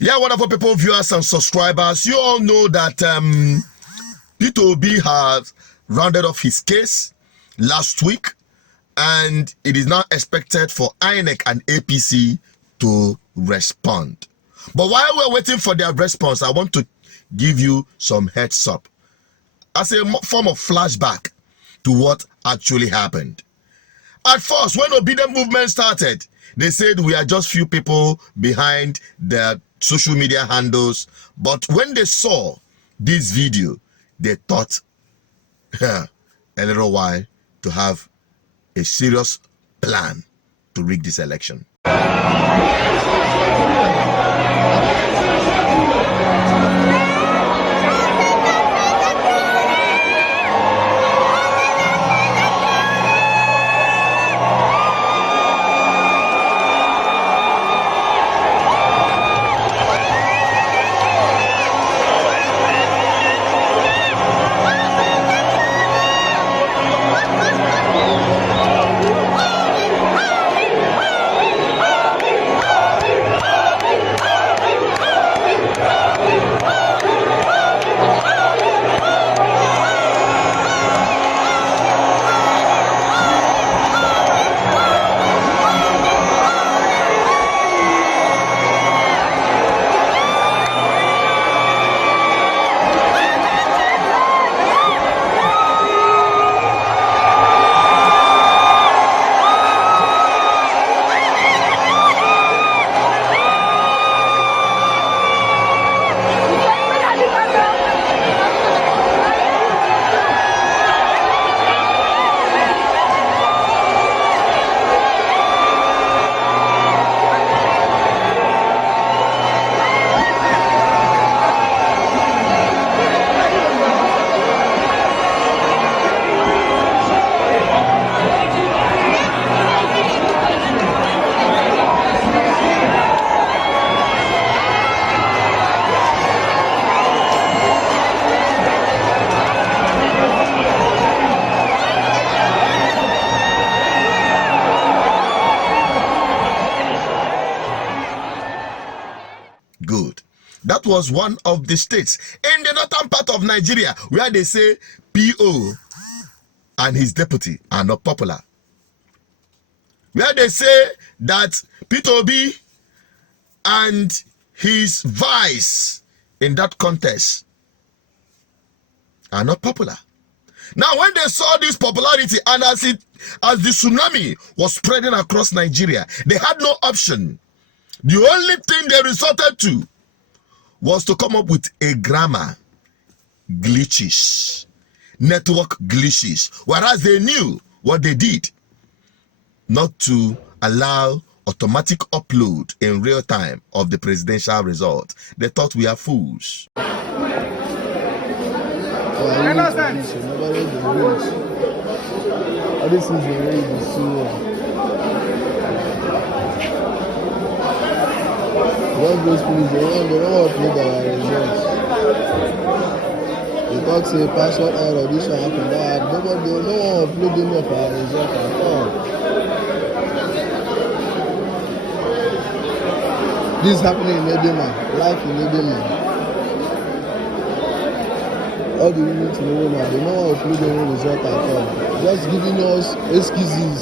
Yeah, wonderful people, viewers and subscribers. You all know that P2B has rounded off his case last week, and it is now expected for INEC and APC to respond. But while we're waiting for their response, I want to give you some heads up as a form of flashback to what actually happened. At first, when obedient movement started, they said we are just few people behind the social media handles. But when they saw this video, they thought a little while to have a serious plan to rig this election. Good. That was one of the states in the northern part of Nigeria where they say PO and his deputy are not popular. Where they say that P2B and his vice in that contest are not popular. Now, when they saw this popularity and as the tsunami was spreading across Nigeria, they had no option. The only thing they resorted to was to come up with a grammar glitches, network glitches, whereas they knew what they did, not to allow automatic upload in real time of the presidential result. They thought we are fools. Just those police, they don't want to upload our results. They talk say password error, this one happen, that nobody, no one upload any of our results at all. This is happening in Edema, life in Edema. All the need to know now, they don't want to upload any result at all. Just giving us excuses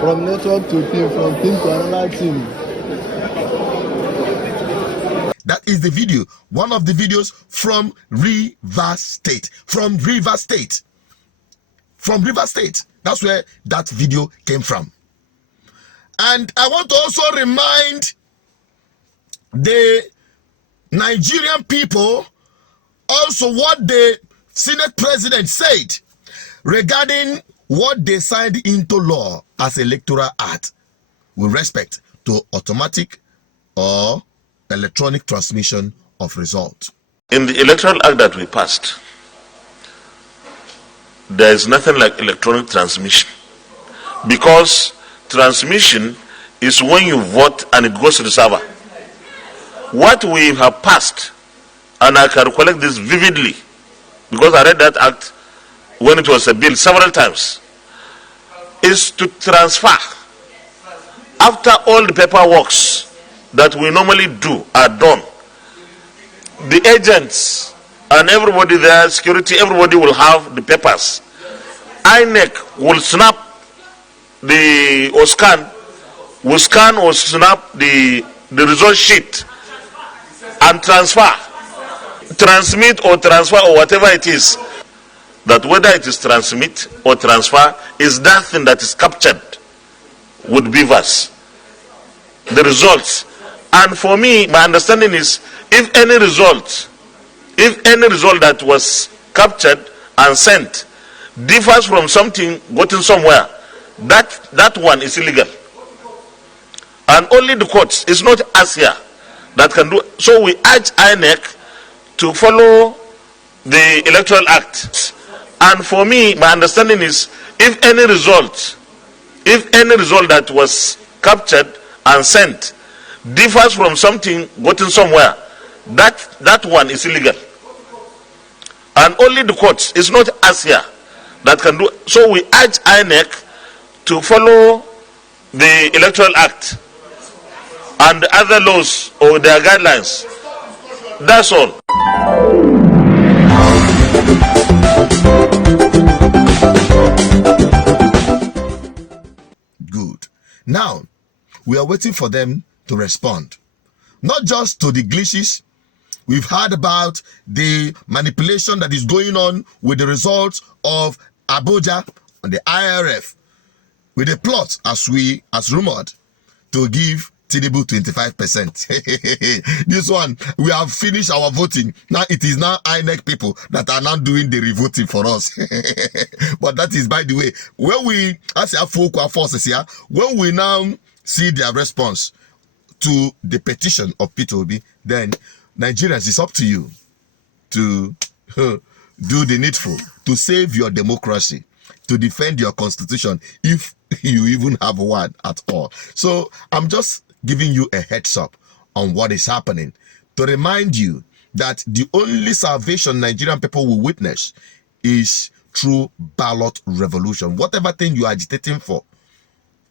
from network to team, from team to another team. That is the video, one of the videos from Rivers State. From Rivers State. From Rivers State. That's where that video came from. And I want to also remind the Nigerian people also what the Senate President said regarding what they signed into law as Electoral Act with respect to automatic or electronic transmission of result. In the Electoral Act that we passed, there is nothing like electronic transmission, because transmission is when you vote and it goes to the server. What we have passed, and I can recollect this vividly because I read that act when it was a bill several times, is to transfer after all the paperwork that we normally do are done. The agents and everybody there, security, everybody will have the papers. INEC will snap or scan or snap the result sheet and transmit or transfer or whatever it is. That whether it is transmit or transfer is that thing that is captured with beavers, the results. And for me, my understanding is if any result that was captured and sent differs from something gotten somewhere, that one is illegal. And only the courts, it's not us here that can do. So we urge INEC to follow the Electoral Act. And for me, my understanding is if any result that was captured and sent differs from something gotten somewhere, that one is illegal. And only the courts, it's not us here that can do. So we urge INEC to follow the Electoral Act and the other laws or their guidelines. That's all. Good. Now, we are waiting for them to respond. Not just to the glitches. We've heard about the manipulation that is going on with the results of Abuja and the IRF, with a plot, as rumored, to give Tinubu 25%. This one, we have finished our voting. Now it is now INEC people that are now doing the revoting for us. But that is, by the way, when we, as our folk forces here, when we now see their response to the petition of P2B, then Nigerians, it's up to you to do the needful, to save your democracy, to defend your constitution, if you even have one at all. So I'm just giving you a heads up on what is happening, to remind you that the only salvation Nigerian people will witness is through ballot revolution. Whatever thing you are agitating for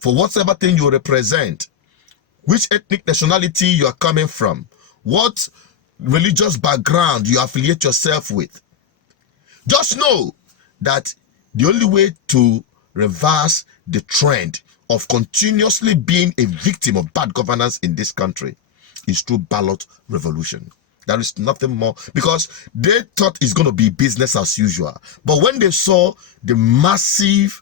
whatever thing you represent, which ethnic nationality you are coming from, what religious background you affiliate yourself with, just know that the only way to reverse the trend of continuously being a victim of bad governance in this country is through ballot revolution. There is nothing more, because they thought it's going to be business as usual. But when they saw the massive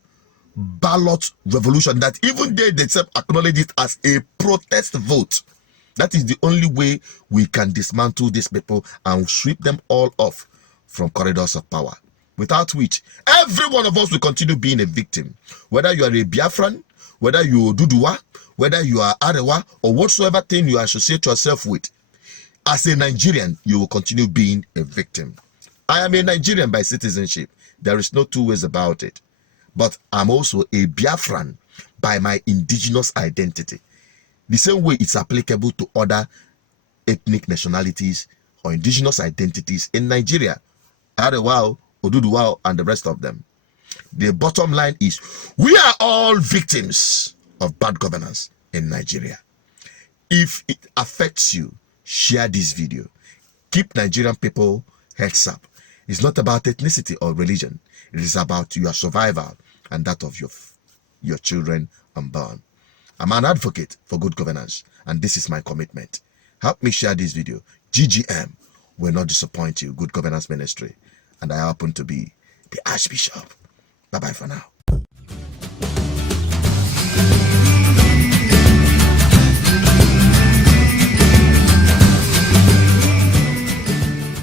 ballot revolution, that even they themselves acknowledge it as a protest vote, that is the only way we can dismantle these people and sweep them all off from corridors of power. Without which, every one of us will continue being a victim. Whether you are a Biafran, whether you are Duduwa, whether you are Arewa, or whatsoever thing you associate yourself with, as a Nigerian, you will continue being a victim. I am a Nigerian by citizenship. There is no two ways about it. But I'm also a Biafran by my indigenous identity. The same way it's applicable to other ethnic nationalities or indigenous identities in Nigeria. Arewa, Oduduwa, and the rest of them. The bottom line is, we are all victims of bad governance in Nigeria. If it affects you, share this video. Keep Nigerian people heads up. It's not about ethnicity or religion. It is about your survival and that of your children unborn. I'm an advocate for good governance, and this is my commitment. Help me share this video. GGM will not disappoint you. Good Governance Ministry. And I happen to be the Archbishop. Bye-bye for now.